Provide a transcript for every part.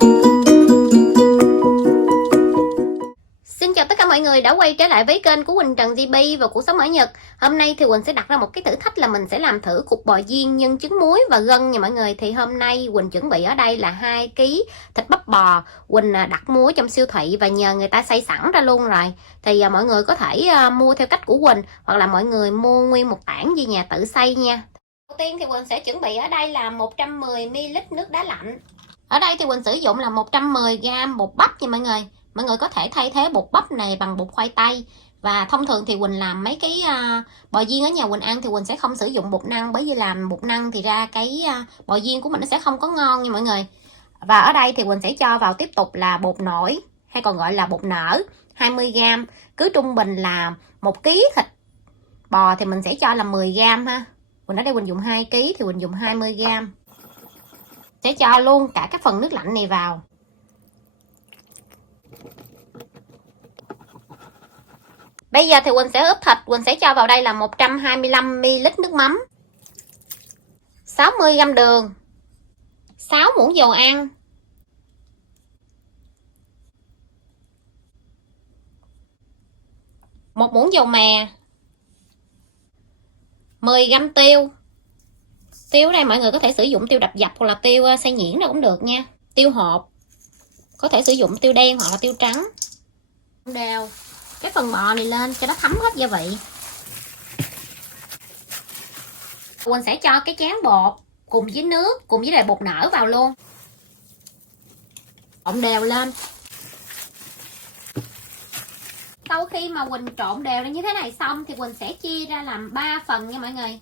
Xin chào tất cả mọi người đã quay trở lại với kênh của Quỳnh Trần GB và Cuộc Sống ở Nhật. Hôm nay thì Quỳnh sẽ đặt ra một cái thử thách là mình sẽ làm thử cục bò viên nhân trứng muối và gân nha mọi người. Thì hôm nay Quỳnh chuẩn bị ở đây là 2 kg thịt bắp bò. Quỳnh đặt mua trong siêu thị và nhờ người ta xay sẵn ra luôn rồi. Thì mọi người có thể mua theo cách của Quỳnh, hoặc là mọi người mua nguyên một tảng về nhà tự xay nha. Đầu tiên thì Quỳnh sẽ chuẩn bị ở đây là 110ml nước đá lạnh. Ở đây thì Quỳnh sử dụng là 110g bột bắp nha mọi người. Mọi người có thể thay thế bột bắp này bằng bột khoai tây. Và thông thường thì Quỳnh làm mấy cái bò viên ở nhà Quỳnh ăn thì Quỳnh sẽ không sử dụng bột năng, bởi vì làm bột năng thì ra cái bò viên của mình nó sẽ không có ngon nha mọi người. Và ở đây thì Quỳnh sẽ cho vào tiếp tục là bột nổi, hay còn gọi là bột nở, 20g. Cứ trung bình là 1 kg thịt bò thì mình sẽ cho là 10g ha. Quỳnh ở đây Quỳnh dùng 2 kg thì Quỳnh dùng 20g. Sẽ cho luôn cả cái phần nước lạnh này vào. Bây giờ thì Quỳnh sẽ ướp thịt. Quỳnh sẽ cho vào đây là 125ml nước mắm, 60g đường, 6 muỗng dầu ăn, 1 muỗng dầu mè, 10g tiêu. Tiêu ở đây mọi người có thể sử dụng tiêu đập dập hoặc là tiêu xay nhuyễn đâu cũng được nha. Tiêu hộp, có thể sử dụng tiêu đen hoặc là tiêu trắng. Đều cái phần bò này lên cho nó thấm hết gia vị. Quỳnh sẽ cho cái chén bột cùng với nước, cùng với lại bột nở vào luôn. Trộn đều lên. Sau khi mà Quỳnh trộn đều lên như thế này xong thì Quỳnh sẽ chia ra làm 3 phần nha mọi người.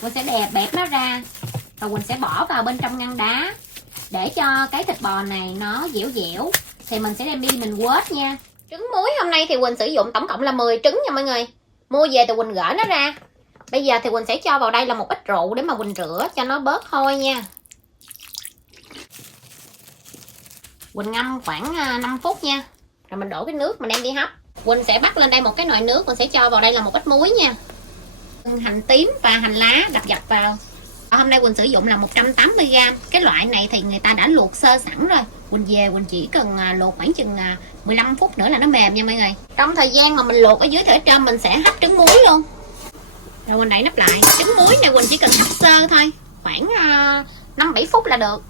Quỳnh sẽ bẹp nó ra và Quỳnh sẽ bỏ vào bên trong ngăn đá để cho cái thịt bò này nó dẻo dẻo. Thì mình sẽ đem đi mình quết nha. Trứng muối hôm nay thì Quỳnh sử dụng tổng cộng là 10 trứng nha mọi người. Mua về thì Quỳnh gỡ nó ra. Bây giờ thì Quỳnh sẽ cho vào đây là một ít rượu để mà Quỳnh rửa cho nó bớt hôi nha. Quỳnh ngâm khoảng 5 phút nha. Rồi mình đổ cái nước mình đem đi hấp. Quỳnh sẽ bắt lên đây một cái nồi nước. Quỳnh sẽ cho vào đây là một ít muối nha, hành tím và hành lá đập dập vào. Hôm nay Quỳnh sử dụng là 180g. Cái loại này thì người ta đã luộc sơ sẵn rồi. Quỳnh về Quỳnh chỉ cần luộc khoảng chừng 15 phút nữa là nó mềm nha mọi người. Trong thời gian mà mình luộc ở dưới thì ở trên mình sẽ hấp trứng muối luôn. Rồi Quỳnh đậy nắp lại. Trứng muối này Quỳnh chỉ cần hấp sơ thôi, khoảng 5-7 phút là được.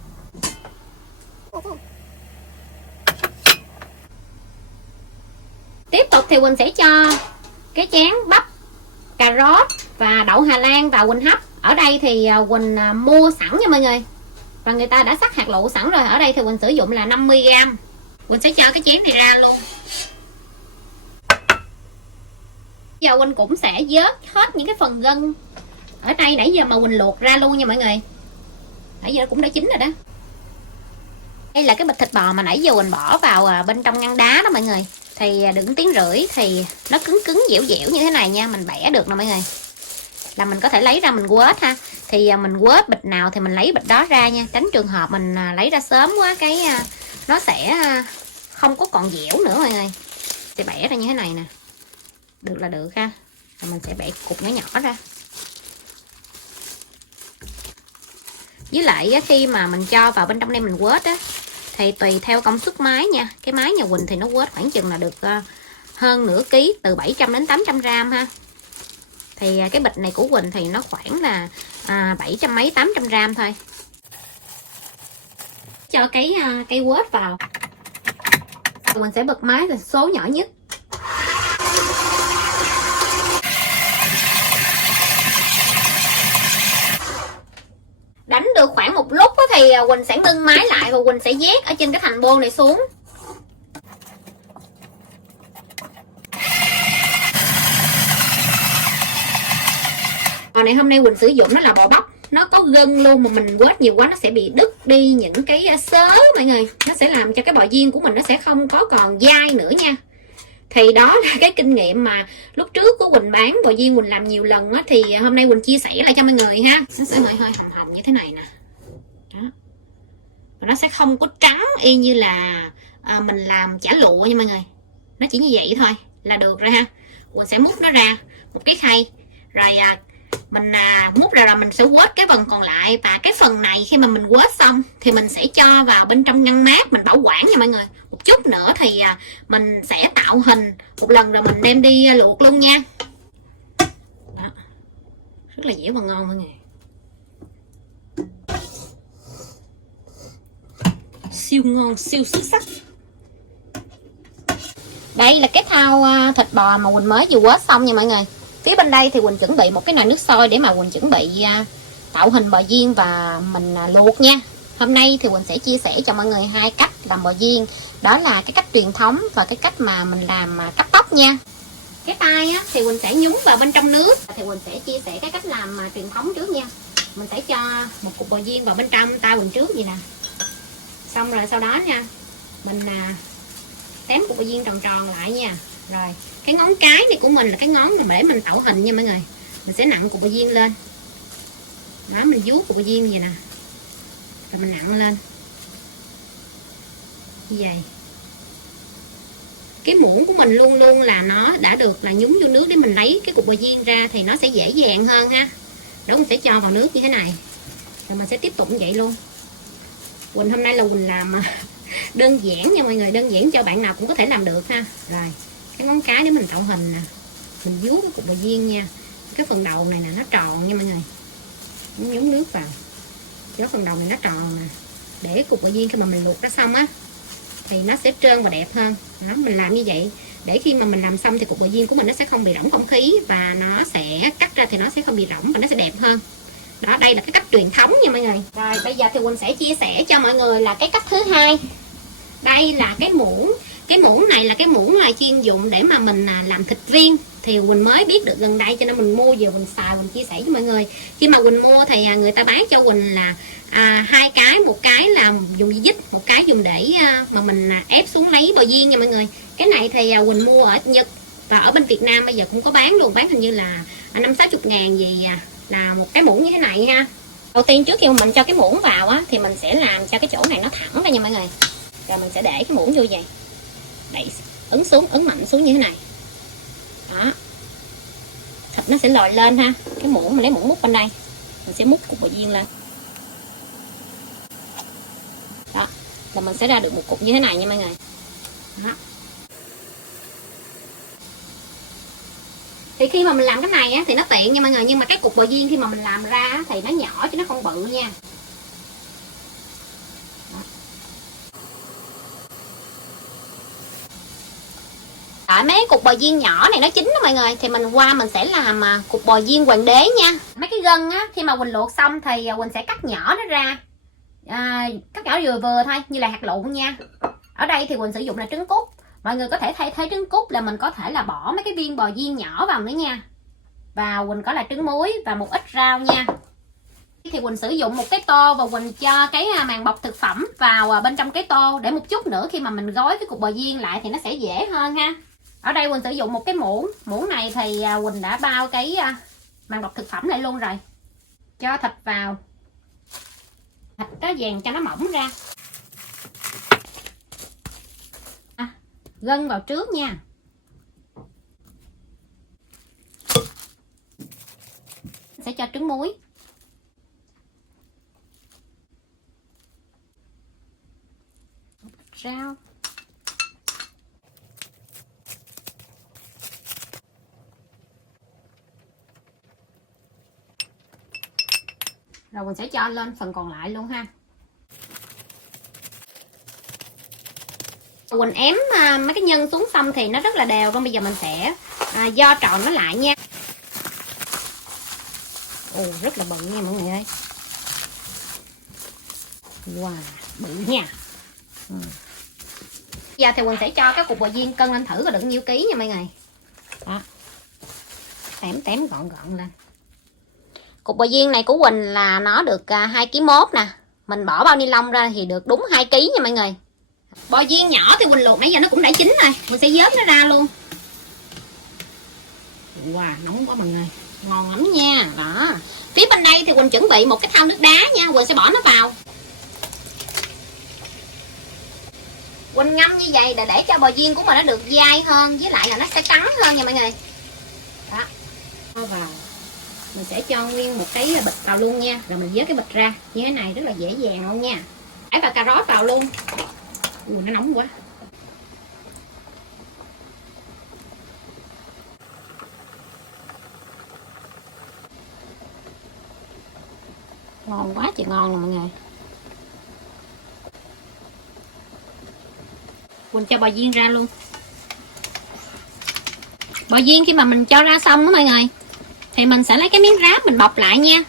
Tiếp tục thì Quỳnh sẽ cho cái chén bắp, cà rốt và đậu Hà Lan vào Quỳnh hấp. Ở đây thì Quỳnh mua sẵn nha mọi người, và người ta đã sắc hạt lựu sẵn rồi. Ở đây thì Quỳnh sử dụng là 50g. Quỳnh sẽ cho cái chén này ra luôn. Giờ Quỳnh cũng sẽ vớt hết những cái phần gân ở đây nãy giờ mà Quỳnh luộc ra luôn nha mọi người. Nãy giờ cũng đã chín rồi đó. Đây là cái bịch thịt bò mà nãy giờ Quỳnh bỏ vào bên trong ngăn đá đó mọi người. Thì đựng tiếng rưỡi thì nó cứng cứng dẻo dẻo như thế này nha. Mình bẻ được nè mọi người, là mình có thể lấy ra mình quết ha. Thì mình quết bịch nào thì mình lấy bịch đó ra nha, tránh trường hợp mình lấy ra sớm quá cái nó sẽ không có còn dẻo nữa mọi người. Thì bẻ ra như thế này nè, được là được ha. Rồi mình sẽ bẻ cục nhỏ nhỏ ra. Với lại khi mà mình cho vào bên trong đây mình quết á, thì tùy theo công suất máy nha. Cái máy nhà Quỳnh thì nó quết khoảng chừng là được hơn nửa ký, từ 700 đến 800g ha. Thì cái bịch này của Quỳnh thì nó khoảng là 700 mấy 800g thôi. Cho cái quết vào. Mình sẽ bật máy là số nhỏ nhất. Đánh được khoảng một lúc thì Quỳnh sẽ ngưng máy lại và Quỳnh sẽ vét ở trên cái thành bô này xuống. Bò này hôm nay Quỳnh sử dụng nó là bò bắp, nó có gân luôn, mà mình quết nhiều quá nó sẽ bị đứt đi những cái xớ mọi người. Nó sẽ làm cho cái bò viên của mình nó sẽ không có còn dai nữa nha. Thì đó là cái kinh nghiệm mà lúc trước của Quỳnh bán bò viên Quỳnh làm nhiều lần á, thì hôm nay Quỳnh chia sẻ lại cho mọi người ha. Nó sẽ hơi hồng hồng như thế này nè. Đó. Và nó sẽ không có trắng y như là mình làm chả lụa nha mọi người. Nó chỉ như vậy thôi là được rồi ha. Quỳnh sẽ múc nó ra một cái khay. Rồi Mình múc ra rồi mình sẽ quết cái phần còn lại, và cái phần này khi mà mình quết xong thì mình sẽ cho vào bên trong ngăn mát mình bảo quản nha mọi người. Một chút nữa thì mình sẽ tạo hình một lần rồi mình đem đi luộc luôn nha. Đó. Rất là dễ và ngon mọi người. Siêu ngon, siêu xuất sắc. Đây là cái thau thịt bò mà Quỳnh mới vừa quết xong nha mọi người. Phía bên đây thì Quỳnh chuẩn bị một cái nồi nước sôi để mà Quỳnh chuẩn bị tạo hình bò viên và mình luộc nha. Hôm nay thì Quỳnh sẽ chia sẻ cho mọi người hai cách làm bò viên. Đó là cái cách truyền thống và cái cách mà mình làm cắt tóc nha. Cái tay á, thì Quỳnh sẽ nhúng vào bên trong nước. Thì Quỳnh sẽ chia sẻ cái cách làm truyền thống trước nha. Mình sẽ cho một cục bò viên vào bên trong tay Quỳnh trước vậy nè. Xong rồi sau đó nha, mình tém cục bò viên tròn tròn lại nha. Rồi cái ngón cái này của mình là cái ngón mà để mình tạo hình nha mọi người. Mình sẽ nặn cục bò viên lên. Đó, mình vuốt cục bò viên vậy nè. Rồi mình nặn lên như vậy. Cái muỗng của mình luôn luôn là nó đã được là nhúng vô nước để mình lấy cái cục bò viên ra thì nó sẽ dễ dàng hơn ha. Đó, mình sẽ cho vào nước như thế này. Rồi mình sẽ tiếp tục như vậy luôn. Quỳnh hôm nay là Quỳnh làm đơn giản nha mọi người, đơn giản cho bạn nào cũng có thể làm được ha. Rồi cái ngón cái để mình tạo hình nè, mình vuốt cái cục bò viên nha. Cái phần đầu này nè nó tròn nha mọi người, nhúng nước vào cho phần đầu này nó tròn nè, để cục bò viên khi mà mình luộc nó xong á thì nó sẽ trơn và đẹp hơn. Đó, mình làm như vậy để khi mà mình làm xong thì cục bò viên của mình nó sẽ không bị rỗng không khí, và nó sẽ cắt ra thì nó sẽ không bị rỗng và nó sẽ đẹp hơn. Đó, đây là cái cách truyền thống nha mọi người. Rồi bây giờ thì Quỳnh sẽ chia sẻ cho mọi người là cái cách thứ hai. Đây là cái muỗng. Cái muỗng này là cái muỗng là chuyên dụng để mà mình làm thịt viên. Thì Quỳnh mới biết được gần đây cho nên mình mua về Quỳnh xài, Quỳnh chia sẻ với mọi người. Khi mà Quỳnh mua thì người ta bán cho Quỳnh là hai cái, một cái là dùng dít, một cái dùng để mà mình ép xuống lấy bò viên nha mọi người. Cái này thì Quỳnh mua ở Nhật và ở bên Việt Nam bây giờ cũng có bán luôn, bán hình như là 50-60 ngàn gì là một cái muỗng như thế này ha. Đầu tiên trước khi mà mình cho cái muỗng vào á thì mình sẽ làm cho cái chỗ này nó thẳng ra nha mọi người. Rồi mình sẽ để cái muỗng vô vậy, đẩy ấn xuống, ấn mạnh xuống như thế này. Đó, thịt nó sẽ lòi lên ha. Cái muỗng mình lấy muỗng múc bên đây, mình sẽ múc cục bò viên lên. Đó, là mình sẽ ra được một cục như thế này nha mọi người. Đó. Thì khi mà mình làm cái này á, thì nó tiện nha mọi người, nhưng mà cái cục bò viên khi mà mình làm ra thì nó nhỏ chứ nó không bự nha. Tại mấy cục bò viên nhỏ này nó chín đó mọi người, thì mình qua mình sẽ làm cục bò viên hoàng đế nha. Mấy cái gân á, khi mà Quỳnh luộc xong thì Quỳnh sẽ cắt nhỏ nó ra, cắt nhỏ vừa vừa thôi, như là hạt lựu nha. Ở đây thì Quỳnh sử dụng là trứng cút. Mọi người có thể thay thế trứng cút là mình có thể là bỏ mấy cái viên bò viên nhỏ vào nữa nha. Và Quỳnh có là trứng muối và một ít rau nha. Thì Quỳnh sử dụng một cái tô và Quỳnh cho cái màng bọc thực phẩm vào bên trong cái tô, để một chút nữa khi mà mình gói cái cục bò viên lại thì nó sẽ dễ hơn ha. Ở đây Quỳnh sử dụng một cái muỗng này thì Quỳnh đã bao cái màng bọc thực phẩm lại luôn rồi. Cho thịt vào, thịt nó vàng cho nó mỏng ra. Gân vào trước nha. Sẽ cho trứng muối, rau, rồi mình sẽ cho lên phần còn lại luôn ha. Quỳnh ém mấy cái nhân xuống xong thì nó rất là đều luôn. Bây giờ mình sẽ do tròn nó lại nha. Ồ, rất là bự nha mọi người ơi. Wow, bự nha. Giờ thì Quỳnh sẽ cho cái cục bò viên cân lên thử coi được nhiêu ký nha mọi người. Đó, tém gọn lên. Cục bò viên này của Quỳnh là nó được 2,1 kg nè. Mình bỏ bao ni lông ra thì được đúng 2 kg nha mọi người. Bò viên nhỏ thì Quỳnh luộc nãy giờ nó cũng đã chín rồi, mình sẽ vớt nó ra luôn. Wow, nóng quá mọi người, ngon lắm nha. Đó, phía bên đây thì Quỳnh chuẩn bị một cái thau nước đá nha. Quỳnh sẽ bỏ nó vào. Quỳnh ngâm như vậy để cho bò viên của mình nó được dai hơn, với lại là nó sẽ cắn hơn nha mọi người. Đó, cho vào Mình sẽ cho nguyên một cái bịch vào luôn nha, rồi mình vớt cái bịch ra như thế này, rất là dễ dàng luôn nha. Cải và cà rốt vào luôn. Nó nóng quá. Ngon quá chị, ngon nè mọi người. Mình cho bò viên ra luôn. Bò viên khi mà mình cho ra xong đó mọi người, thì mình sẽ lấy cái miếng ráp mình bọc lại nha.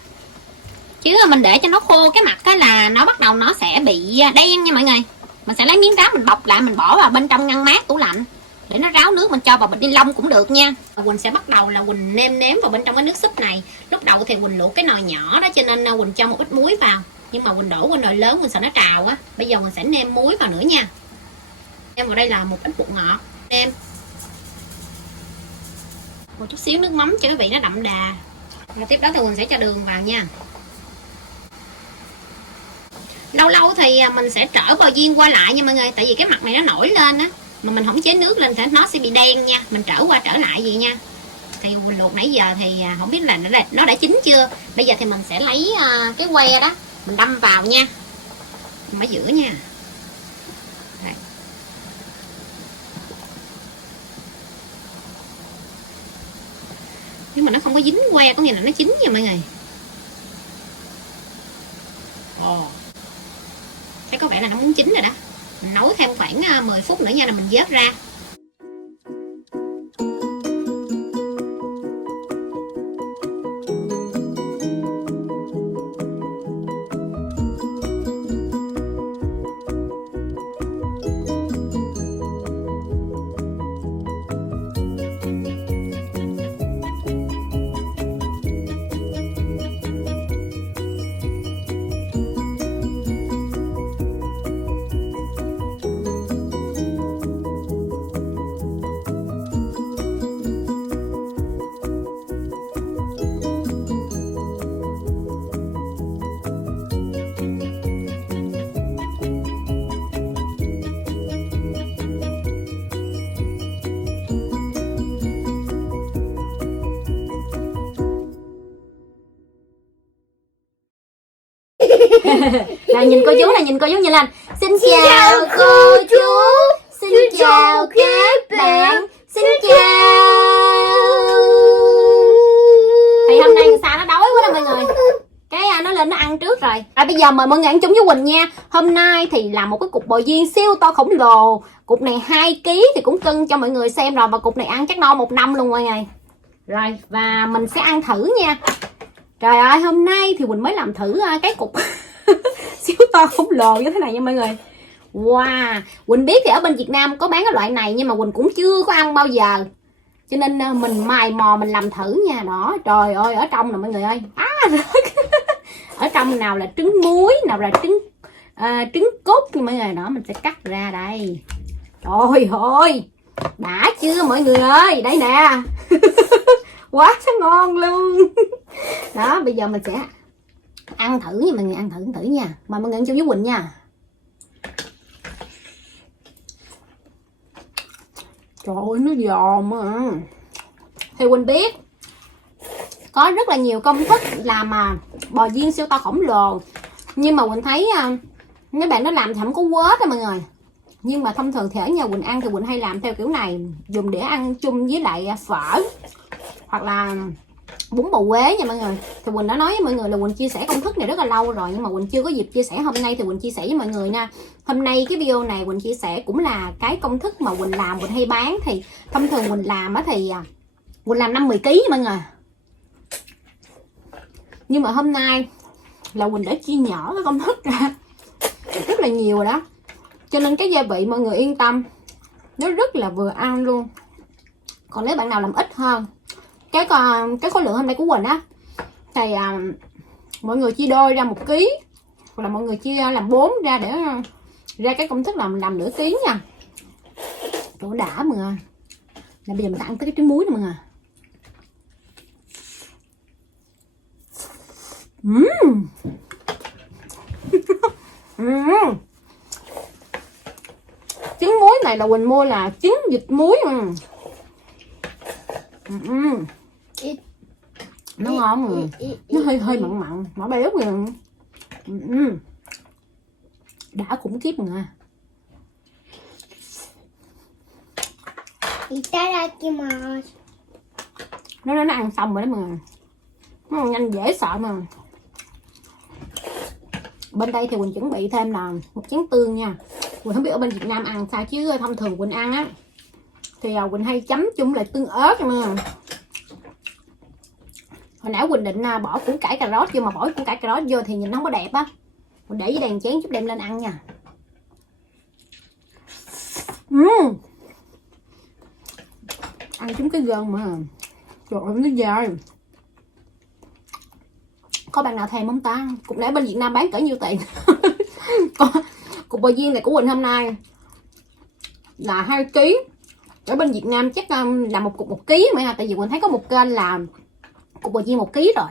Chứ mình để cho nó khô cái mặt cái là nó bắt đầu nó sẽ bị đen nha mọi người. Mình sẽ lấy miếng ráp mình bọc lại, mình bỏ vào bên trong ngăn mát tủ lạnh để nó ráo nước, mình cho vào bịch ni lông cũng được nha. Quỳnh sẽ bắt đầu là Quỳnh nêm nếm vào bên trong cái nước súp này. Lúc đầu thì Quỳnh luộc cái nồi nhỏ đó cho nên Quỳnh cho một ít muối vào, nhưng mà Quỳnh đổ qua nồi lớn Quỳnh sợ nó trào á. Bây giờ mình sẽ nêm muối vào nữa nha. Nêm vào đây là một ít bột ngọt, nêm một chút xíu nước mắm cho cái vị nó đậm đà. Rồi tiếp đó thì Quỳnh sẽ cho đường vào nha. Lâu lâu thì mình sẽ trở bò viên qua lại nha mọi người, tại vì cái mặt này nó nổi lên á, mà mình không chế nước lên thì nó sẽ bị đen nha. Mình trở qua trở lại vậy nha. Thì Quỳnh luộc nãy giờ thì không biết là nó đã chín chưa. Bây giờ thì mình sẽ lấy cái que đó mình đâm vào nha, ở giữa nha. Đây. Nhưng mà nó không có dính que, có nghĩa là nó chín nha mọi người. Thấy có vẻ là nó muốn chín rồi đó. Mình nấu thêm khoảng 10 phút nữa nha, là mình vớt ra. Rồi nhìn cô chú này, nhìn cô chú nhìn lên. Xin chào cô chú, xin chào các bạn, xin chào. Thì hôm nay sao nó đói quá đó mọi người, cái nó lên nó ăn trước rồi. Bây giờ mời mọi người ăn chung với Quỳnh nha. Hôm nay thì là một cái cục bò viên siêu to khổng lồ. Cục này 2 kg thì cũng cân cho mọi người xem rồi. Và cục này ăn chắc no 1 năm luôn mọi người. Rồi và mình sẽ ăn thử nha. Trời ơi, hôm nay thì Quỳnh mới làm thử cái cục siêu to khổng lồ như thế này nha mọi người. Wow, Quỳnh biết thì ở bên Việt Nam có bán cái loại này, nhưng mà Quỳnh cũng chưa có ăn bao giờ, cho nên mình mày mò mình làm thử nha. Đó, trời ơi, ở trong nè mọi người ơi. Ở trong nào là trứng muối, nào là trứng cốt nha mọi người. Đó, mình sẽ cắt ra đây. Trời ơi, đã chưa mọi người ơi, đây nè. Quá ngon luôn. Đó, bây giờ mình sẽ ăn thử nha mọi người, ăn thử nha. Mời mọi người ăn chung với Quỳnh nha. Trời ơi, nó giòn mà. Thì Quỳnh biết có rất là nhiều công thức làm bò viên siêu to khổng lồ, nhưng mà Quỳnh thấy mấy bạn nó làm thì không có quết đó mọi người. Nhưng mà thông thường thì ở nhà Quỳnh ăn thì Quỳnh hay làm theo kiểu này, dùng để ăn chung với lại phở hoặc là bún bò Quế nha mọi người. Thì Quỳnh đã nói với mọi người là Quỳnh chia sẻ công thức này rất là lâu rồi, nhưng mà Quỳnh chưa có dịp chia sẻ. Hôm nay thì Quỳnh chia sẻ với mọi người nha. Hôm nay cái video này Quỳnh chia sẻ cũng là cái công thức mà Quỳnh làm, Quỳnh hay bán. Thì thông thường Quỳnh làm thì Quỳnh làm 5-10 kg mọi người. Nhưng mà hôm nay là Quỳnh đã chia nhỏ cái công thức ra rất là nhiều rồi đó, cho nên cái gia vị mọi người yên tâm, nó rất là vừa ăn luôn. Còn nếu bạn nào làm ít hơn cái khối lượng hôm nay của Quỳnh á, thì mọi người chia đôi ra 1 kg, hoặc là mọi người chia làm 4 ra để ra cái công thức làm nửa ký nha. Chỗ đã mọi người. Là bây giờ mình ăn tới cái trứng muối nè mọi người. Trứng muối này là Quỳnh mua là trứng vịt muối. Nó ngon rồi. Nó hơi hơi mặn mặn, nó béo rồi. Đã khủng khiếp rồi nha. Itadakimasu. Nó ăn xong rồi đó mà. Nó nhanh dễ sợ mà. Bên đây thì Quỳnh chuẩn bị thêm là một chén tương nha. Quỳnh không biết ở bên Việt Nam ăn sao chứ thông thường Quỳnh ăn á thì Quỳnh hay chấm chung lại tương ớt mà. Hồi nãy Quỳnh định bỏ củ cải cà rốt vô mà bỏ củ cải cà rốt vô thì nhìn nó không có đẹp á. Quỳnh để với đèn chén chút đem lên ăn nha. Ăn chúng cái gân mà. Trời ơi nó dai. Có bạn nào thèm không ta? Cục nãy bên Việt Nam bán cỡ nhiêu tiền? Cục bò viên này của Quỳnh hôm nay là 2 kg. Ở bên Việt Nam chắc là một cục 1 kg mà, tại vì Quỳnh thấy có một kênh là cục bò viên 1 kg rồi.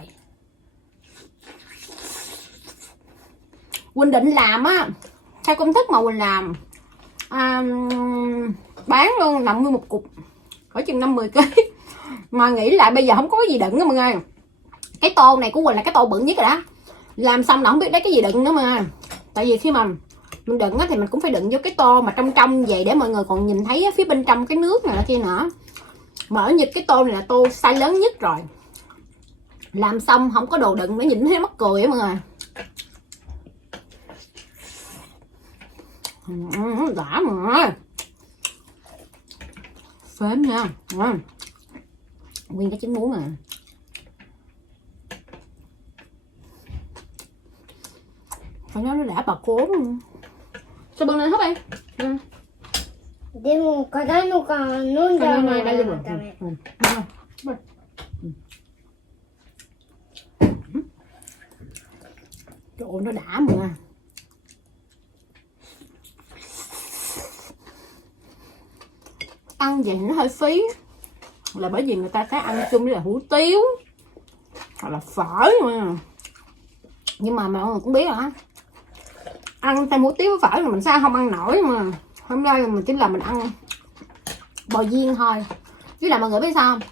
Quỳnh định làm á theo công thức mà Quỳnh làm bán luôn, làm nguyên một cục ở chừng 50 kg. Mà nghĩ lại bây giờ không có cái gì đựng đó mọi người. Cái tô này của Quỳnh là cái tô bự nhất rồi đó. Làm xong là không biết lấy cái gì đựng nữa mà. Tại vì khi mà mình đựng á thì mình cũng phải đựng vô cái tô mà trong vậy để mọi người còn nhìn thấy phía bên trong cái nước này kia nữa. Mở như cái tô này là tô size lớn nhất rồi. Làm xong không có đồ đựng để nhìn thấy mắc cười á mọi người. Đã mà. Phếm nha. Nguyên cái trứng muối mà. Phải nói nó đã bà cố luôn. Sao bưng lên hết đi. でも辛いのか飲んじゃうのはダメ。 Trời ơi, nó đã mà. Ăn vậy nó hơi phí. Là bởi vì người ta sẽ ăn chung với là hủ tiếu hoặc là phở mà. Nhưng mà mọi người cũng biết hả, ăn thêm hủ tiếu với phở là mình sao không ăn nổi mà. Hôm nay mình chỉ là mình ăn bò viên thôi. Với lại mọi người biết sao không?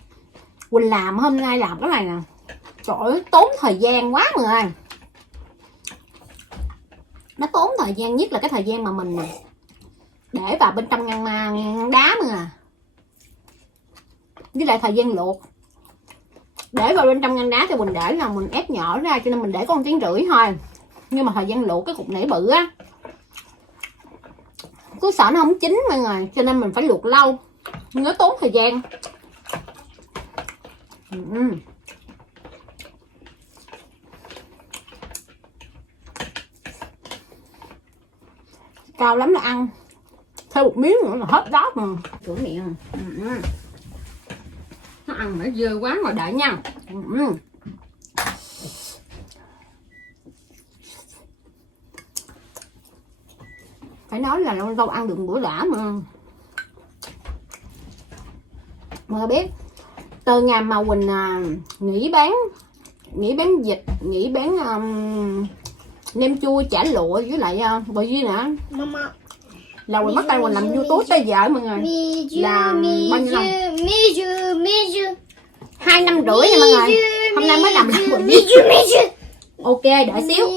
Quỳnh làm hôm nay làm cái này nè, trời ơi tốn thời gian quá mọi người. Nó tốn thời gian nhất là cái thời gian mà mình nè để vào bên trong ngăn đá mà. Với lại thời gian luộc. Để vào bên trong ngăn đá thì mình để là mình ép nhỏ ra, cho nên mình để có 1,5 tiếng thôi. Nhưng mà thời gian luộc cái cục nảy bự á, cứ sợ nó không chín mọi người, cho nên mình phải luộc lâu, nó tốn thời gian. Cao lắm là ăn thêm một miếng nữa là hết đó mà. Chỗ miệng. Nó ăn mà dơ quá mà đợi nha. Phải nói là lâu lâu ăn được bữa đã mà. Mọi người biết từ ngày mà Quỳnh nghỉ bán vịt, nghỉ bán nem chua chả lụa với lại bò viên nè, là Quỳnh bắt tay Quỳnh làm YouTube tới giờ mọi người. Làm bao nhiêu năm? 2 năm rưỡi nha mọi người. Hôm nay mới làm Quỳnh. Ok, đợi xíu.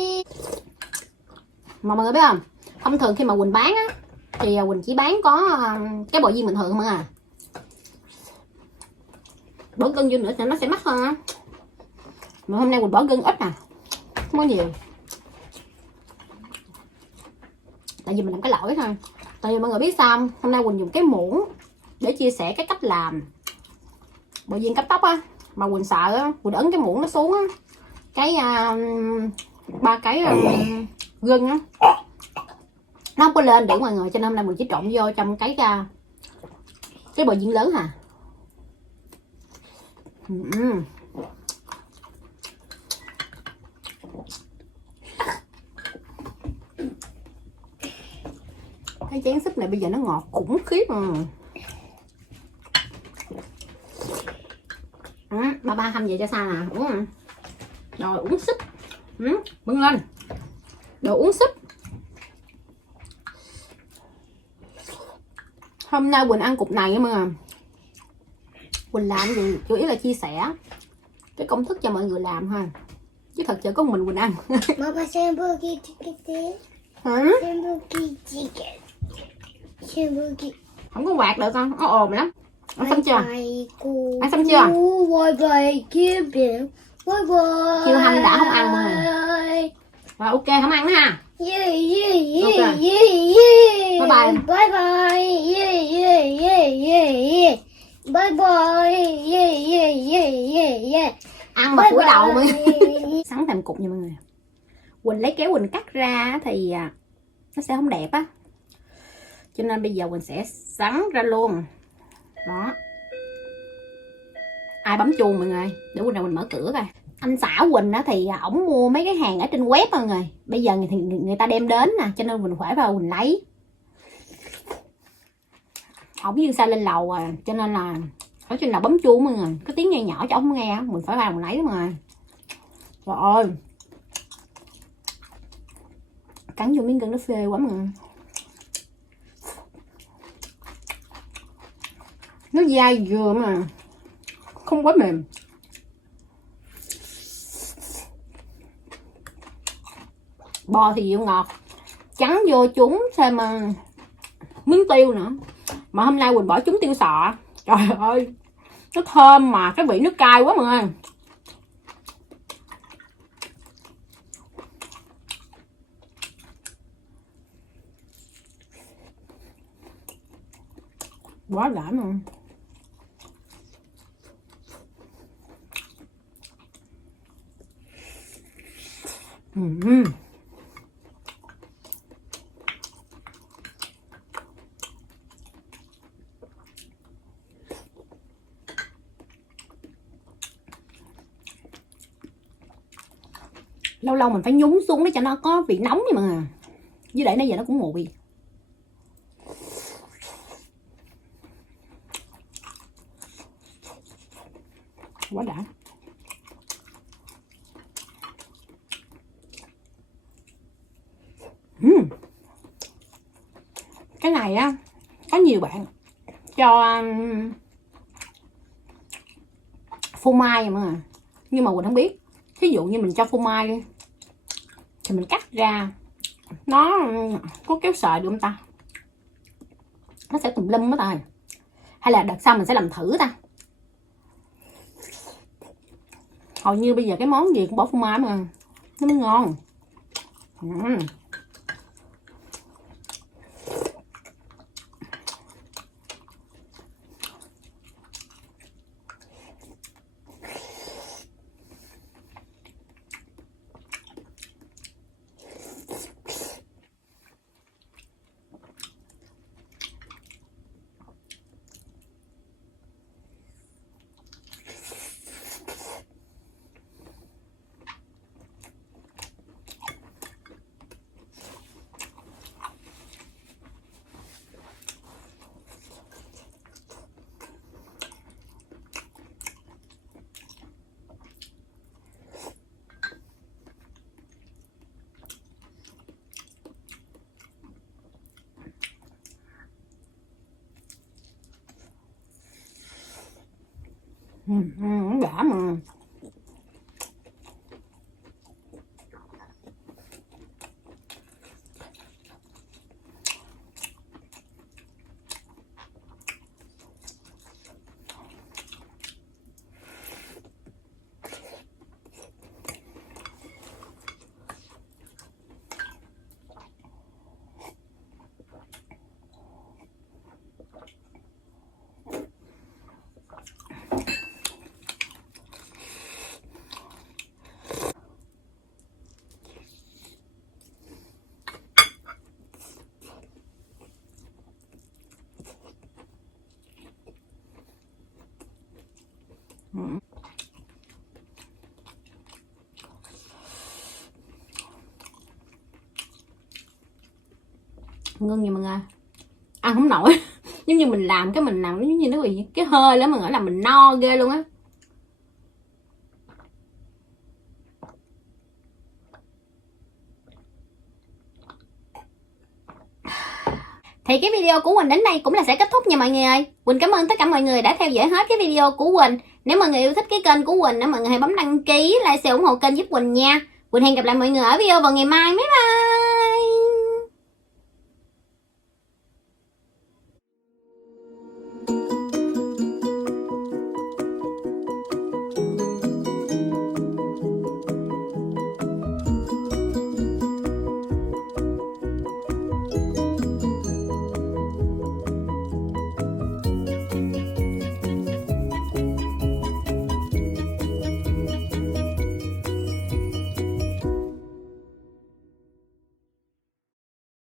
Mà mọi người biết không, thông thường khi mà Quỳnh bán á thì Quỳnh chỉ bán có cái bò viên bình thường mà. Bỏ gân vô nữa thì nó sẽ mắc hơn á. Mà hôm nay Quỳnh bỏ gân ít à, không có nhiều. Tại vì mình làm cái lỗi thôi. Tại vì mọi người biết sao không? Hôm nay Quỳnh dùng cái muỗng để chia sẻ cái cách làm bò viên cắt tóc á. Mà Quỳnh sợ á, Quỳnh ấn cái muỗng nó xuống á, cái 3 cái gân á nó không có lên được mọi người, cho nên hôm nay mình chỉ trộn vô trong cái bò viên lớn à. Cái chén súp này bây giờ nó ngọt khủng khiếp à. Ba hâm vậy cho sao nè, uống à. Rồi uống súp. Bưng lên đồ uống súp. Hôm nay Quỳnh ăn cục này mọi người. Quỳnh làm gì chủ yếu là chia sẻ cái công thức cho mọi người làm ha, chứ thật sự có một mình ăn. Mama sambuki chicken. Hả? Sambuki chicken. Sambuki. Không có quạt được con, nó ồn lắm. Ăn xong chưa? Ăn xong chưa? Bye bye kia biển. Bye bye. Kêu Hanh đã không ăn mọi người. Rồi ok, không ăn nữa ha. Yeah yeah yeah Ok. yeah yeah. Bye bye. Bye bye. Yeah yeah yeah yeah yeah. Bye bye. Yeah yeah yeah yeah yeah. Ăn mà Bye cúi đầu mới bye. sắn thành cục nha mọi người. Quỳnh lấy kéo Quỳnh cắt ra thì nó sẽ không đẹp á, cho nên bây giờ Quỳnh sẽ sắn ra luôn đó. Ai bấm chuông mọi người, để Quỳnh nào Quỳnh mở cửa coi. Anh xã Quỳnh á thì ổng mua mấy cái hàng ở trên web mọi người, bây giờ thì người ta đem đến nè, cho nên Quỳnh phải vào Quỳnh lấy. Ổng dương xa lên lầu cho nên là ở trên là bấm chuông mọi người, cái tiếng nhỏ nhỏ cho ổng nghe, mình phải vào mình lấy mọi người. Trời ơi, cắn vô miếng gân nó phê quá mọi người, nó dai vừa mà không quá mềm. Bò thì dịu ngọt, trắng vô trúng thêm miếng tiêu nữa, mà hôm nay Quỳnh bỏ trúng tiêu sọ, trời ơi nó thơm mà cái vị nó cay quá mọi người. Quá đã mà. Lâu lâu mình phải nhúng xuống để cho nó có vị nóng vậy mà, với lại nãy giờ nó cũng nguội. Quá đã. Cái này á có nhiều bạn cho phô mai mà, nhưng mà Quỳnh không biết. Thí dụ như mình cho phô mai đi thì mình cắt ra nó có kéo sợi được không ta, nó sẽ tùm lum hết rồi, hay là đợt sau mình sẽ làm thử ta. Hầu như bây giờ cái món gì cũng bỏ phô mai mà nó mới ngon. Đã mà. Ngưng vậy mọi người, ăn không nổi. Giống như mình làm nó giống như nó bị cái hơi lắm, mà gọi là mình no ghê luôn á. Thì cái video của Quỳnh đến đây cũng là sẽ kết thúc nha mọi người ơi. Quỳnh cảm ơn tất cả mọi người đã theo dõi hết cái video của Quỳnh. Nếu mọi người yêu thích cái kênh của Quỳnh á, mọi người hãy bấm đăng ký, like, share, ủng hộ kênh giúp Quỳnh nha. Quỳnh hẹn gặp lại mọi người ở video vào ngày mai. Bye bye.